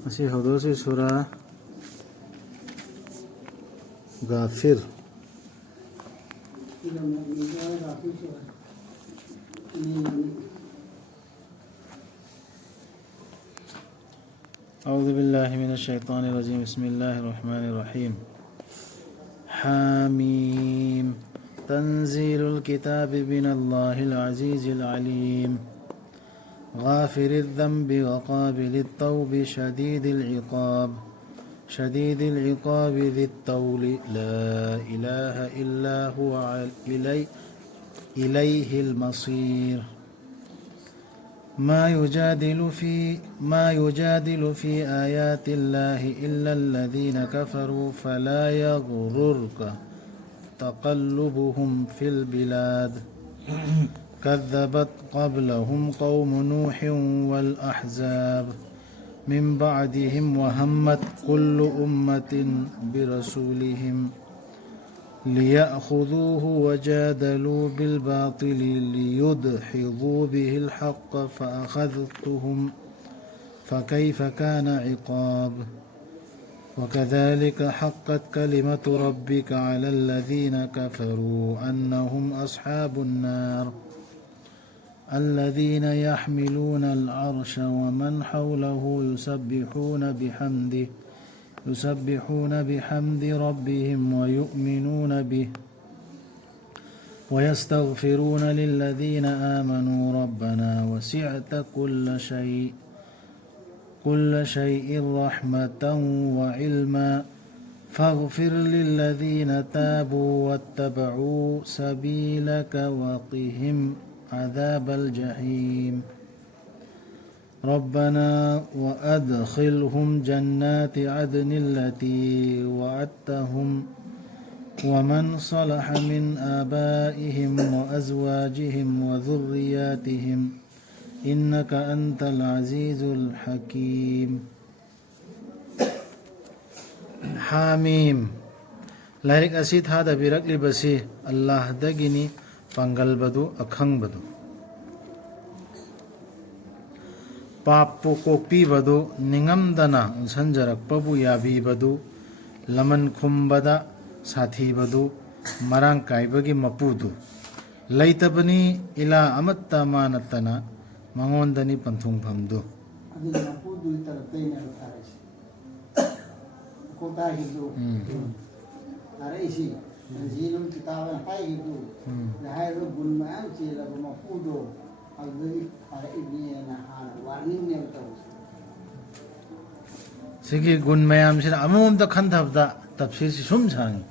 Masih hudusnya surah Ghafir. أعوذ بالله من الشيطان الرجيم. بسم الله الرحمن الرحيم. حاميم تنزيل الكتاب من الله العزيز العليم غافر الذنب وقابل التوب شديد العقاب ذي الطول لا إله إلا هو إليه المصير. ما يجادل في آيات الله إلا الذين كفروا فلا يغررك تقلبهم في البلاد كذبت قبلهم قوم نوح والأحزاب من بعدهم وهمت كل أمة برسولهم ليأخذوه وجادلوا بالباطل ليدحضوا به الحق فأخذتهم فكيف كان عقاب. وكذلك حقت كلمة ربك على الذين كفروا أنهم أصحاب النار الذين يحملون العرش ومن حوله يسبحون بحمد ربهم ويؤمنون به ويستغفرون للذين آمنوا ربنا وسعت كل شيء رحمة وعلما فاغفر للذين تابوا واتبعوا سبيلك وقهم عذاب الجحيم. ربنا وأدخلهم جنات عدن التي وعدتهم ومن صلح من آبائهم وأزواجهم وذرياتهم إنك أنت العزيز الحكيم. حاميم لارك أسيد هذا برق لبسي الله دقني فانقل بدو أخنگ بدو पापु copy बदु निंगम दना संजरक पबु याबी बदु लमन खुम्बदा साथी बदु मरांग काइबगी मपुदु लैतबनी इला अमत्ता मानतना मंगोंदनी पंथुंग फमदु सिगी गुण मयाम से अमोम खंथबदा तफसीर से सुम सांगी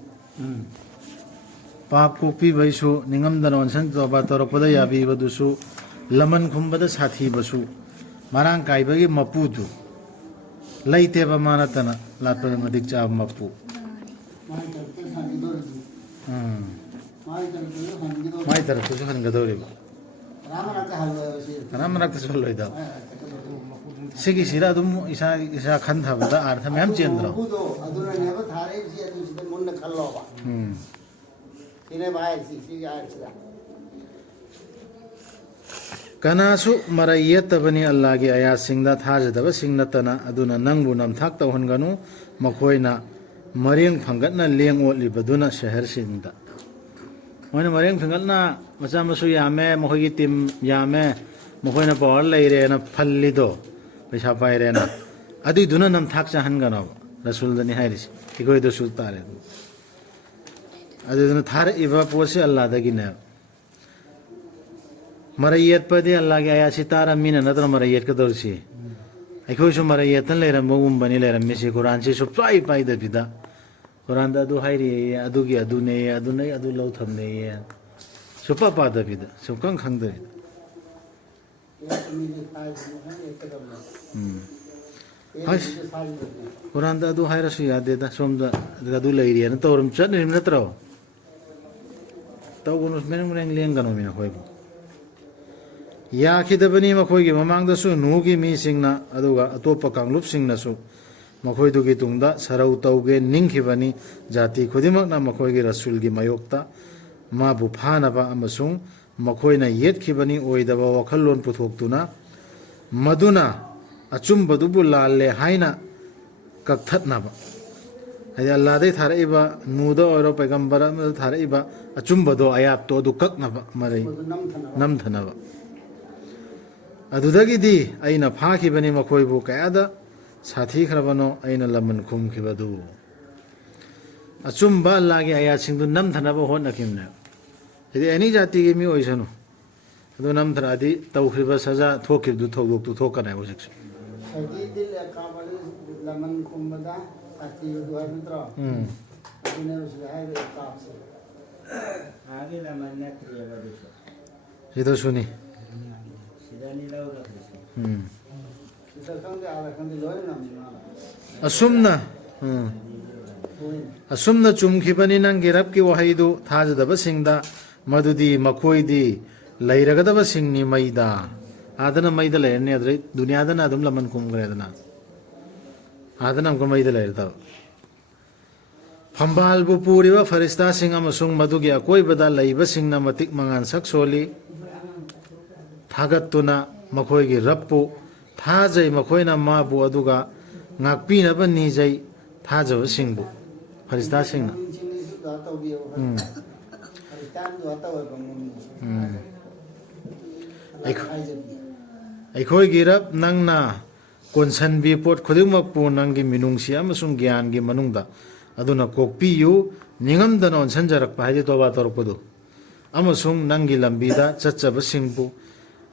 पाप कोपी बैसु निंगम दनोनसन तोबा तोरपदा याबी बदुसु लमन खुंबदा साथी बसु मरांग काइबगी मपुदु लैतेबा मानतना लातपद मदिक चाब मपु माई तरफ से हनगदौरेबा रामनाथ सोलोइदा सिगी सिरा दुम इसा खंथबदा अर्थ मैम चेंद्र कनासु मरयतबनी अल्लाह की आयात सिंगदा थाजदब सिंगनतना अदुना नंगबु नमथाक तौहनगनु मखोइना मरेंग फंगतना लेंग ओलिबदुना शहर सिंगदा मोइना मरेंग फंगतना मचा मसु यामे मखोगी टीम यामे मखोइना पावर लेरेना फल्लिदो पैसा पाइरेना अदुइदुना नमथाक चाहनगनो रसूलदनी हाइरिस इकोइ दो सुल्तारे अदुना थार इबा पोसे अल्लाह दगिने मरयत पदे अल्लाह की आयात सितारा मीना नत्र मरयत का दौरसी अखोइसु मरयतन लेरमगुम बनी लेरमिसि कुरान से सुप्पाई पाइदा बिदा कुरान दा अदु हाइरि अदुगी अदुने अदुनै अदु लौ थमने सुप्पा पादा बिदा सुकं खंगदे हस कुरान दा अदु हाइरसु यादेदा सोमदा अदु लैरि न तौरम चन नत्रो तौगुनुस मेरंग लेंगनो मिना होइबो याखिदबनी मखोइगी ममांगदसु नुगी मीसिंगना अदुगा अतोप्पा कांगलुपसिंगनासु मखोइदुगी तुंगदा सरौ तौगे निंखिबनी जाति खुदिमकना मखोइगी रसूलगी मयोक्ता माबु फानबा अमसुंग मखोइना येतखिबनी ओइदबा वखल्लोन पुथोक्तुना मदुना अचुम्बदुबु लाले हाइना कक्थत्नबा हाइदि अल्लाहदै थारइबा नूदा ओरो पैगंबर अमदा थारइबा अचुम्बदो आयातो अदु कक्नबा मरै नमथनबा अदुदगिदि अइना फाखिबनि मखोइबु कयादा साथी खरबनो अइना लमन खुमखिबदु अचुम्बा अल्लाहगे आयातसिंदु नमथनबा होनखिमने हाइदि एनी जाति गे मी ओइसनु अदु नमथरादि तौखिबा सजा थोखिबदु थौदोक्तु थोकनाय होजिक्स साथी दिल काबली लमन खुमबदा साथी दुआ मित्र अदुने उसले हाइबे कापसे आगे लमन ने क्रिया दिसो सिदो सुनी सिदानी लाउदा सिदा खंगे आला खंगे लोय नमना असुमना असुमना चुमखिबनि नंगे रबकि वहाइदु थाजदबसिंगदा मदुदि मखोइदि लैरगदबसिंगनि मैदा आदना मैदा लैरने अद्रै दुनियादना अदुम लमन खुमग्रेदना आदना हमको मैदा लैरदा फंबालबु पूरिबा फरिस्ता Singh अमसुंग मदुगी अकोइबदा लैबसिंगना मतिक मंगान सक्सोली थागतुना मखोइगी रप्पु थाजै मखोइना माबु अदुगा ngakpinaba nijai thajaba singbu फरिस्ता सिंहना अखोइगी रब नंगना कोनसनबी पोट खुदिमकपु नंगी मिनुंगसी अमसुंग ज्ञानगी मनुंगदा अदुना कोकपियु निंगमदना ओनसनजरकपा हाइदि तोबा तोरकपदु अमसुंग नंगी लंबीदा चच्चबा सिंहबु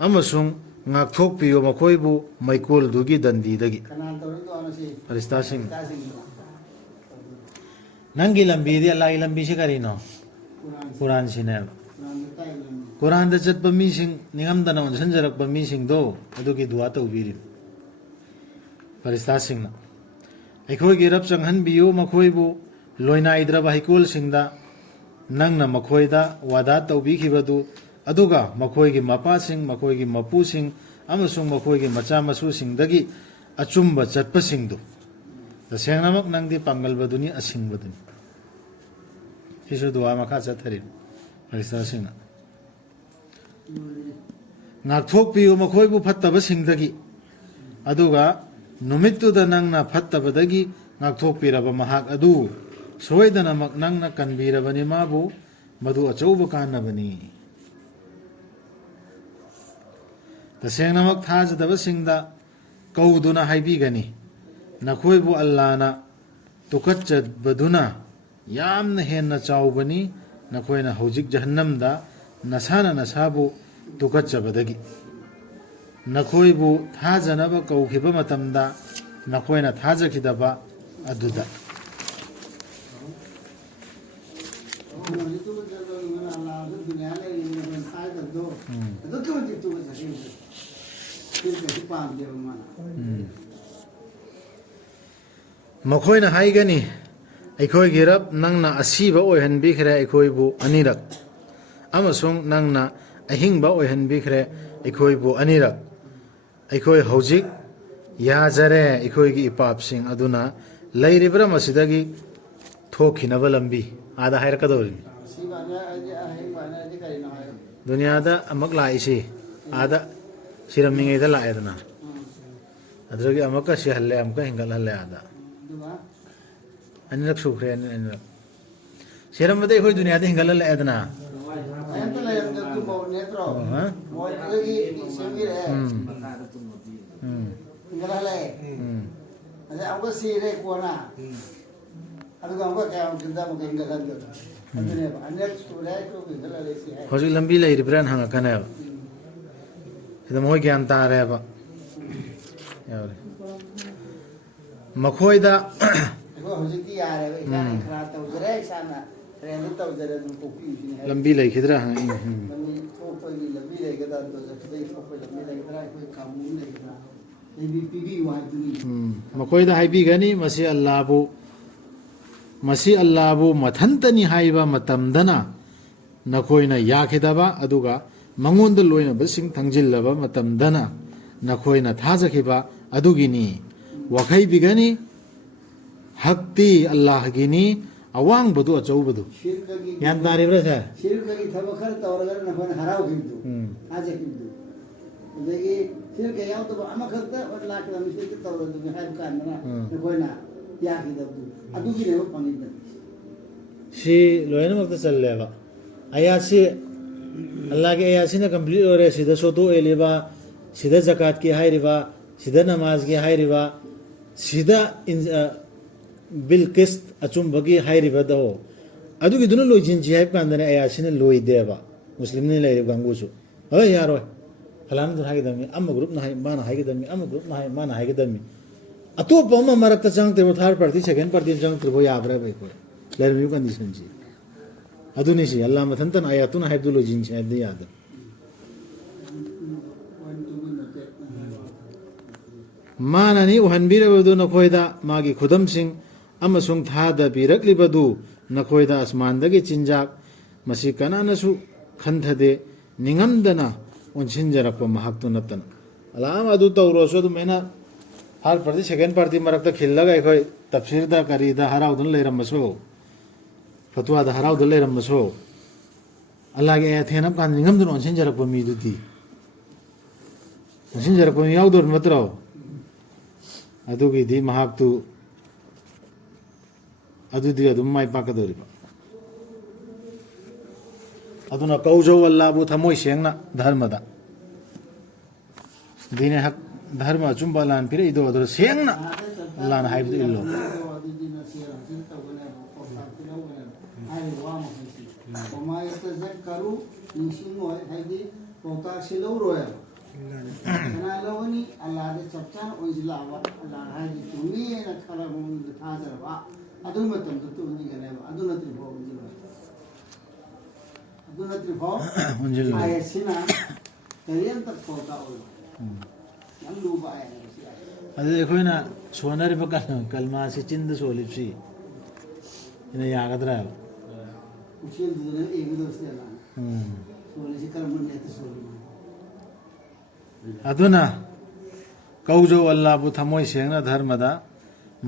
अमसुंग ngakthokpiyo makoibu maikol dugi dandidagi फरिस्ता Singh नंगी लंबी दी अल्लाह की लंबी से करी नो कुरान सिने कुरान द चत बमी सिंह निगम दना संजरक बमी सिंह दो अदु की दुआ तो उबीरी फरिस्ता सिंह ना अखोई की रब चंगहन बियो मखोइबु लोइना इद्रबा हिकोल सिंह दा नंग ना मखोइदा वादा तौबीखिबदु अदुगा मखोइगी मपा सिंह मखोइगी मपू सिंह अमसुंग मखोइगी मचा मसु सिंह दगी अचुम्ब चटप सिंह दु तसेंगनमक नंगदी पांगलबदुनी असिंगबदुनी हिसु दुआ मखा चथरि फरिस्ता Singh ngakthokpiyo मखोइबु फत्तब Singh दगी अदुगा नुमित्तुदा नंगना फत्तबदगी ngakthokpiraba mahak adu soidanamak nangna kanbirabani mabu madu achouba kanabani तसेंगनमक थाजदबसिंगदा कौदुना हाइबीगनी नखोइबु अल्लाहना तुकच्चबदुना यामना हेन्ना चाउबनी नखोइना हौजिक जहन्नमदा नसाना नसाबु तुकच्चबदगी नखोइबु थाजनबा कौखिबा मतमदा नखोइना थाजखिदबा अदुदा मखोइना हाइगनी अखोइगी रब नंगना असीबा ओइहनबिखरे अखोइबु अनिरक अमसुंग नंगना अहिंगबा ओइहनबिखरे अखोइबु अनिरक अखोइ हौजिक याजरे अखोइगी इपापसिंग अदुना लैरिब्रा मसिदगी थोखिनबा लंबी आदा हायरकदोरि दुनियादा अमक लाइसी आदा सिरमिंगैदा लाएदना अद्रगी अमका सिहल्ले अमका हिंगल हल्ले आदा अनिरक सुखरे अनिरक सिरमदे कोई दुनिया दे हिंगल लाएदना हौजिक लंबी लेरिब्रान हंगकनेब सिदा मोय ज्ञान तारेबा यारे मखोइदा हौजिकती यारेबा इसाना खरा तौजरे इसाना ट्रेन तौजरे कोपी लंबी लेखिद्रा हंग लंबी थोपगी लंबी लेगदा तो जखदे थोप लंबी लेगदा कोई कामू लेगदा एबी पीबी वादुनी मखोइदा हाइबीगनी मसी अल्लाहबु मथंतनी हाइबा मतमदना नखोइना याखिदबा अदुगा मंगोंद लोइना बसिंग थंजिल्लबा मतमदना नखोइना थाजखिबा अदुगिनी वखै बिगनी हक्ति अल्लाहगिनी अवांग बदु अचौबदु यान तारिब्रा सर शिरकगी थबखर तौरगर नफन हराव खिबदु आजे खिबदु ꯑꯗꯒꯤ ꯁꯤꯅ ꯀꯩ ꯌꯥꯎꯗꯕ ꯑꯃꯈꯛꯇ ꯂꯥꯛꯀꯗꯕ ꯃꯤꯁꯦ ꯇꯧꯔꯗꯨꯅꯤ ꯍꯥꯏꯕ ꯀꯥꯟꯗꯅ ꯑꯩꯈꯣꯏꯅ ꯌꯥꯈꯤꯗꯕꯗꯨ ꯑꯗꯨꯒꯤꯅꯦꯕ ꯐꯪꯉꯤꯗꯅ ꯁꯤ ꯂꯣꯏꯅꯃꯛꯇ ꯆꯜꯂꯦꯕ ꯑꯌꯥꯠꯁꯤ ꯑꯜꯂꯥꯍꯒꯤ ꯑꯌꯥꯠꯁꯤꯅ ꯀꯝꯄ꯭ꯂꯤꯠ ꯑꯣꯏꯔꯦ ꯁꯤꯗ ꯁꯣꯇꯣꯛꯑꯦꯂꯤꯕ sida zakat ki hayriba sida namaz ki hayriba sida bil qist achum bagi hayriba do adu gi dunu lojin ji hay kan dane ayasine loy deba muslim ne lay gangusu ay yaro halan du hay dami am group na hay mana hay dami am group na hay mana hay dami ato poma marak ta jang te third party second party jang tribo yabre bai ko ler mi condition ji adu ni si allah mathan tan ayatun hay du lojin ji hay de yad माननी उहनबीरबदु नखोयदा मागी खुदमसिंग अमसुंग थादा बिरकलिबदु नखोयदा आसमानदगी चिंजाक मसी कनानसु खंथदे निंगमदना उनसिनजरप महक्तु नतन अलाम अदु तौरोसो दु मेना हर प्रति second party मरकता खिल्लगा एखोय तफसीरदा करीदा हराउदन लेरमसो फतवादा हराउदन लेरमसो अल्लाह के एथेनम कान निंगमदन उनसिनजरप मीदुदी उनसिनजरप मी याउदोर मतरो अदुगिदी महाक्तु अदुदी अदुम माइ पाकदोरिबा अदुना कौजो अल्लाहबु थमोय सेंगना धर्मदा दिने हक धर्म अचुंबा लान पिरे इदो अदुर सेंगना अल्लाहना हाइबदु इल्लो kana lawani Allah da chapchan oizlawa Allah haji tumi na khala mun da thazarwa adu matam to ni gane adu na tri ho unjil ay sina kariyan tak ko ta ol yang lu ba ay adu ekhoina sonari bakal kalma se chind solipsi ina yagadra ushil dune evido sela solisi karmun ne to soli अदुना कौजो अल्लाहबु थमोय सेंगना धर्मदा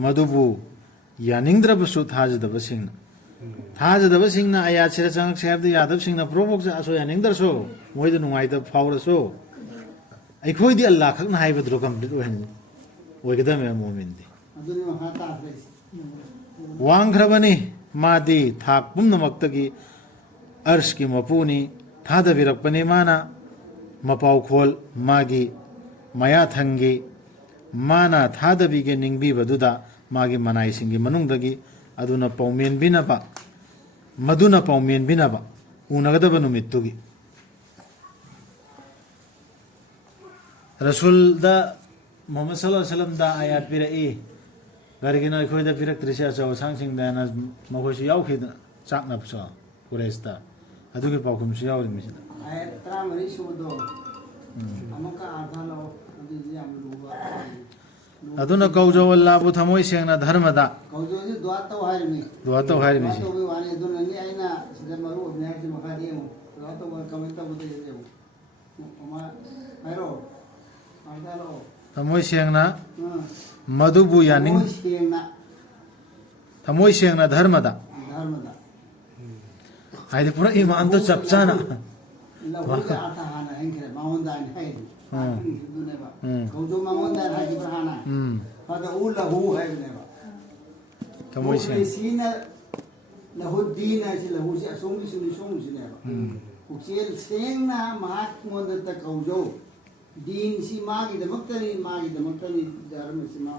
मधुबु यानिंद्रबसु थाजदबसिंगना थाजदबसिंगना आयातसिरा चंग सेबद यादबसिंगना provoke असो यानिंद्रसो मोयद नुंगाइद फावरसो अखोयदि अल्लाह खकना हाइबद्रो complete ओहन ओइगदमे मोमिनदि aduna ha ta fes वांग्रबनी मादी थाक पुमनमक्तगी अर्श की मपुनी थादबिरकपनी माना मपाउ खोल मागी मया थंगी माना थादबीगे निंगबी बदुदा मागी मनाई सिंगी मनुंगदगी अदुना पौमेन बिनबा मदुना पौमेन बिनबा उनगदब नुमित्तुगी रसूल दा मोहम्मद सल्लल्लाहु अलैहि वसल्लम दा आयात पिरई गरिगिना अखोयदा पिरक्त्रिसे अचौ सांगसिंग दाना मखोयसु यावखिदा चाकनापसो कुरेस्ता अदुगी पाउखुमसु यावरि मिसिदा ay tramari sudo amaka arthalo adi am luba अदुना कौजो अल्लाहबु थमोय सेंगना धर्मदा kaujo ji dua to hairmi दुआतो to we wani aduna ni aina sida maru obnya ji makadi mo dua to kamenta bude je ma airo arthalo थमोय सेंगना मधुबु Yaning थमोय सेंगना धर्मदा dharmada हाइदि पुरा ईमान तो चपचाना lahu ka artha hana engre maunda ni haidi dune ba kaujo maunda ha ji hana pada u lahu haidi ba थमोय Seng sina lahu dina si lahu si asong si ne ba uksil sengna mahat monda ta kaujo din si magi de maktani dharma si ma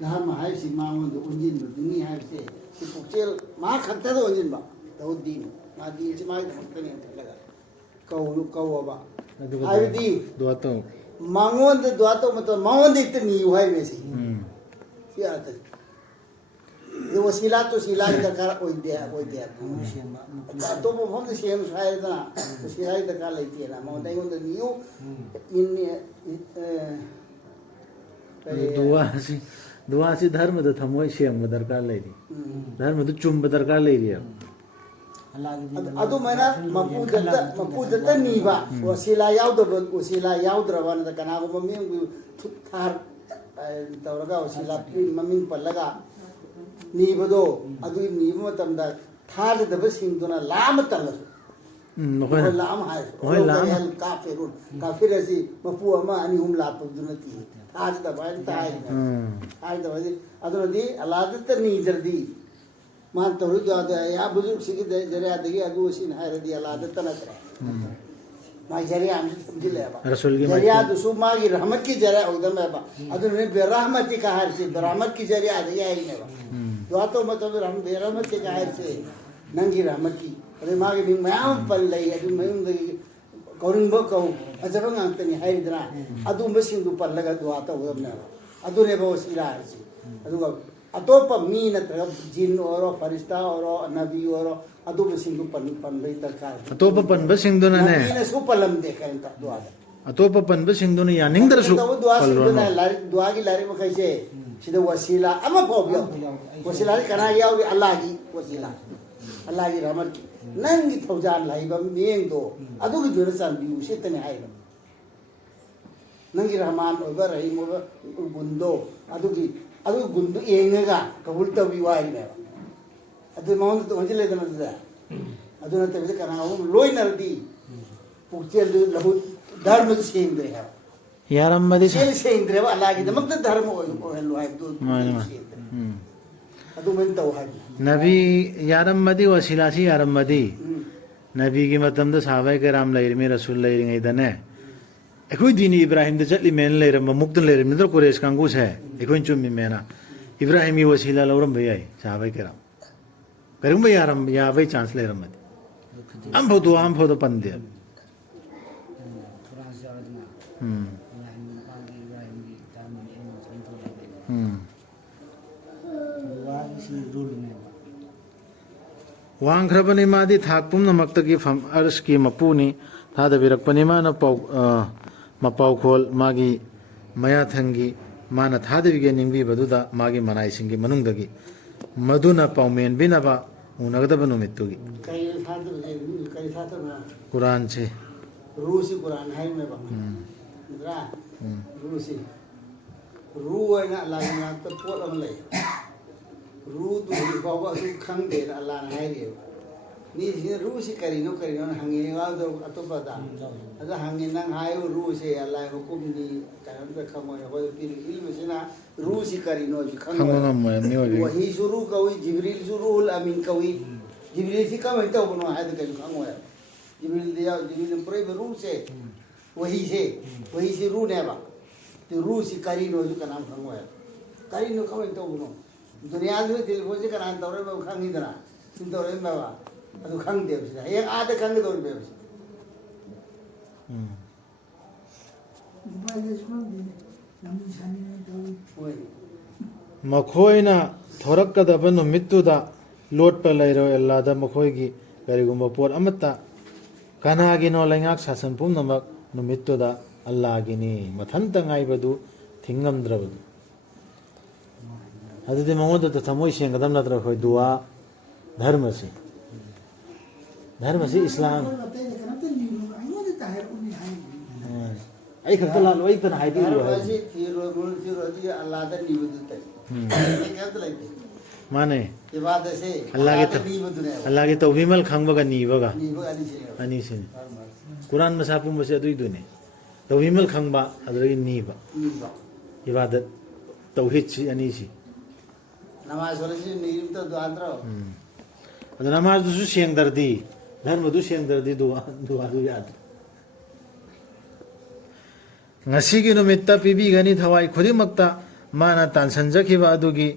dharma hai si ma monda unjin ba duni hai se si uksil ma khatta do unjin ba lahu din ma din si magi de maktani laga kau ba hai di दुआतो mangon de dua to mato mangon de itni hai me si si ata ये वसीला तो सीला ही दरकार ओइ दे तो वो हम same शायद ना वसीला ही दरकार लेती है ना मोटे को तो नियो इन दुआ सी धर्म द थमोय सेंग दरकार लेरी धर्म द चुम दरकार लेरी अदु मैना मपू दत्ता नीबा वसीला याउद्रबा न कना को ममिंग थार तौरगा वसीला ममिंग पल्लगा नीबदो अदु नीब मतमदा थाजदब सिंगदुना लाम तंगसु مخوينا لام هاي مخوي لام كافرون كافر أسي مفهوم ما أني هم لا تبدونتي هذا تبعي تاعي هذا تبعي هذا ندي الله ترني جردي ما تقول هذا يا بزرگ سيك جريا دقي أدو سين هاي ردي الله تناكر ما جريا عم تمجيل يا با رسول الله جريا دسو ما غير رحمت کی جريا اودم يا با أدو نه برحمت کی هاي سي برحمت کی جريا دقي هاي نه با دعا تو مطلب رحم برحمت کی هاي سي ننگی رحمت کی अरे मागे भी मैं पल लई अदु मैं कौरिंग बो कौ अजब ngantani haidra adu masing du par laga duwa ta hodna adu ne bo sira arsi adu ga atopa mi na tra jin oro farista oro nabi oro adu masing du pan bai ta ka atopa panba singduna ne ni na su palam de kan ta duwa atopa panba singduna yaning dar su duwa singduna lari duwa gi lari ma kaise sida wasila ama phobyo wasila kana yawi allah gi wasila allah gi rahmat ki nangi thaujan laibam meng do adu gi jura san biu sitane haibam nangi rahman oba rahim oba gundo adu gundu enga kabul tawi wai me adu maun to onjile dana da adu na tabi kana hum loi nardi puchel lahu dharma singre ha yaram madi sel singre wa alagi da mak dharma o helu hai do adu men taw hai nabi yaram madi wasila si yaram madi nabi ki matam da sahabai karam lair me rasul lair ngai dane ekoi dini ibrahim da chatli men lair ma muktan lair me dor kores kangu se ekoi chum mi mena ibrahim yi wasila lauram bhai sahabai karam karum bhai yaram ya bhai chance lair madi am photo pande वांग्रबनी मादी थाकपुम नमक्तगी फम अर्स की मपुनी थादबिरकपनी माना मपाव खोल मागी मयाथंगी माना थादबिगे निंगबी बदुदा मागी मनाइसिंगी मनुंगदगी मधुना पाउमेन बिनबा उनगदब नुमित्तुगी कुरान से रूसी कुरान है में बा इधरा रूसी रू है ना अल्लाह ने तो पोत हम ले रू तो बाबा रू खंग दे अल्लाह ने है रे ni ru si karino hangi wa do atoba da ada hangi nang hayo ru se Allah hukum ni karam da khamo ya ko pir ilmu sina ru si karino ji khamo wa hi suru kawi jibril surul amin kawi jibril si kam ta bono hada kan khamo ya jibril dia jibril pore ru se wahi se ru ne ba to ru si karino ji kanam khamo ya karino khamo ta bono दुनिया में दिल बोझे का नाम तौरे में खांगी दना सिंह तौरे में बाबा अदु खांग देव से ये आधे खांगे तौरे में बस मखोइना थोरक्कदब नुमित्तुदा लोट पलैरो एल्लादा मखोइगी करिगुम्बा पोट अमत्ता कनागिनो लैंगाक शासन पुनमक नुमित्तुदा अल्लाहगिनी मथंता ngaibadu thingamdrabadu अदुदि मंगोद तो थमोय सेंगदम नत्र खोय दुआ धर्म से इस्लाम आई खत लाल वही तन हाइदी रो है जी फिर दी अल्लाह दा निबुद तय क्या तो लगते माने इबादत से अल्लाह के तौहीमल खंगबगा नीबगा निबुद अनि से कुरान में सापुम बसे अदुई दुने तौहीमल खंगबा अदरगी नीबा इबादत तौहीद सी अनि सी नमाज वाले जी नीम तो दुआ अंदर अदर नमाज दुसु सेंग दर्दी धर्म दु सेंग दर्दी दुआ दु याद ngasi numitta pibigani thawai khudimakta mana tansanjakiba adugi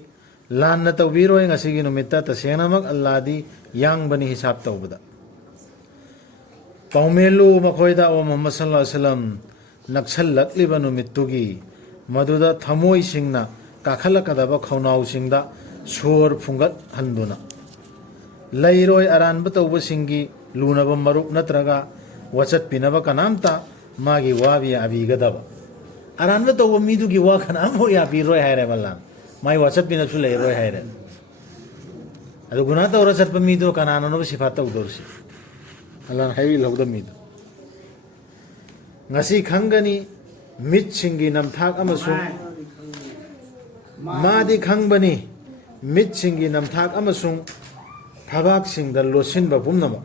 lanna tawbiroi ngasi numitta tasenamak alladi yang bani hisab tawbada paumelu makhoida o muhammad sallallahu alaihi wasallam naksal lakliba numittugi maduda thamoi singna kakhalakadaba khaunau singda sor phungat handuna lairoi aran batawba singi lunaba marup natraga wachat pinaba kanamta मागी वाबी अभी गदब अरान में तो वो मीदु की वा खना हो या पी रोय है रे बल्ला माई वाचत भी न चुले रोय है रे अदु गुना तो रचत पे मीदु कना नो सिफात उदर सी अल्लाह हाई लगद मीदु ngasi khangani mit singi namthak amasu madi khangbani mit singi namthak amasung thabak singda losin ba bumnama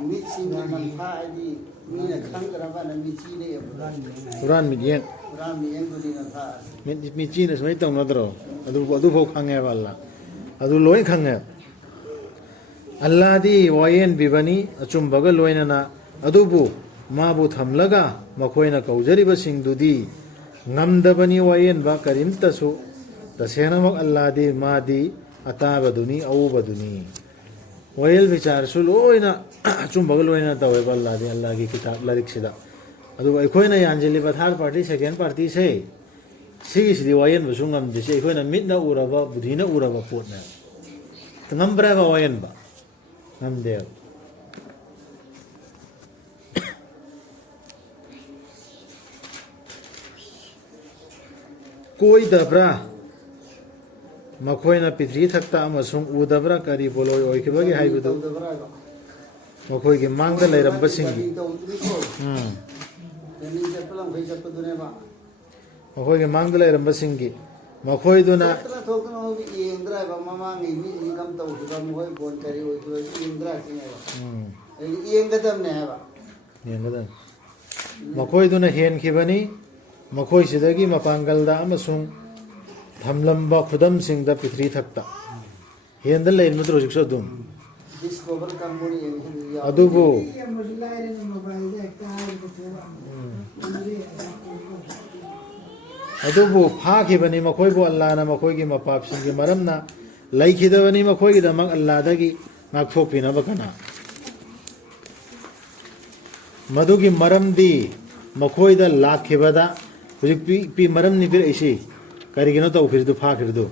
ꯃꯤꯠꯁꯤꯡꯒꯤ ꯃꯟꯐꯥ ꯍꯥꯏꯗꯤ ꯃꯤꯅ ꯈꯪꯗ꯭ꯔꯕꯅ ꯃꯤꯠꯆꯤ ꯂꯩꯌꯦꯕ ꯍꯨꯔꯥꯟ ꯃꯤꯠꯌꯦꯡ ꯄꯨꯔꯥ ꯃꯤꯠꯌꯦꯡꯗꯨꯅꯤꯅ ꯊꯥ ꯃꯤꯆꯤꯅ ꯁꯨꯃꯥꯏꯅ ꯇꯧꯅꯗ꯭ꯔꯣ ꯑꯗꯨꯐꯥꯎ ꯈꯪꯉꯦꯕ ꯑꯜꯂꯥ ꯑꯗꯨ ꯂꯣꯏ ꯈꯪꯉꯦ ꯑꯜꯂꯥꯗꯤ ꯋꯥꯌꯦꯟꯕꯤꯕꯅꯤ ꯑꯆꯨꯝꯕꯒ ꯂꯣꯏꯅꯅ ꯑꯗꯨꯕꯨ 마부 탐라가 마코이나 가우저리버싱두디 ngamdabani wayenba karimtasu tasenamak alladi madi atabaduni awbaduni wayel bichar su loina chumbagal loina tawe balladi allah ki kitab larik sida adu aikoina yanjeli bathar party second party se sigi sidi wayen bu sungam dise aikoina mitna uraba budhina uraba potna ngambra ba wayen ba ngamde कोई दबरा मखोइना पिथरी थक्ता अमसुंग उदबरा करी बोलोय ओइखबगी हाइबदु मखोइगे मांगदा लैरंबसिंगी मखोइगे मांगदा लैरंबसिंगी मखोइदुना मखोइदुना हेनखिबनी मखोइसिदगी मपांगलदा अमसुंग थमलंबा खुदमसिंगदा पिथरी थक्ता हेंदा लैरमद्रो jigsaw दुम अदुबो अदुबो फाखिबनी मखोइबो अल्लाहना मखोइगी मपापसिंगी मरमना लैखिदबनी मखोइगिदमक अल्लाहदगी नाकथोकपिनबा कना मदुगी मरमदी मखोइदा लाखिबदा हुजिक मरम निपिर इसी करिगिनो तो फिरदु फाखिरदु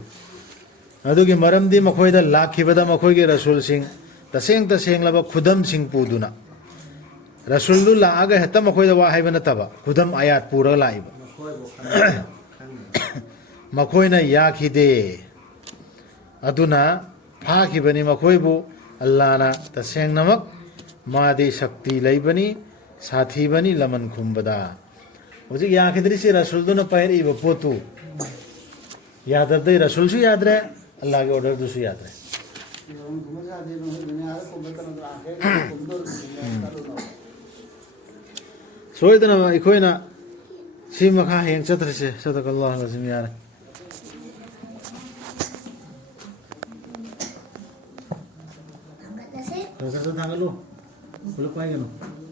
अदुगी मरमदी मखोइदा लाखिबदा मखोइगे रसूल सिंह तसेंग लब खुदम सिंह पुदुना रसूलदु लागा हेता मखोइदा वा हाइबा नतबा खुदम आयात पुरा लाइबा मखोइना याखिदे अदुना फाखिबनी मखोइबु अल्लाहना तसेंग नमक मादे शक्ति लैबनी साथी बनी लमन खुम्बदा मुझे याखिद्री से रसूल दो न पैर इब पोतु याद दे रसूल से याद रहे अल्लाह के ऑर्डर दूसरी याद रहे सोई दना इकोई ना सीमा खा हेंग चतर से सदकल्लाह लज़िम यार तो तंगलो बोलो पाएगा ना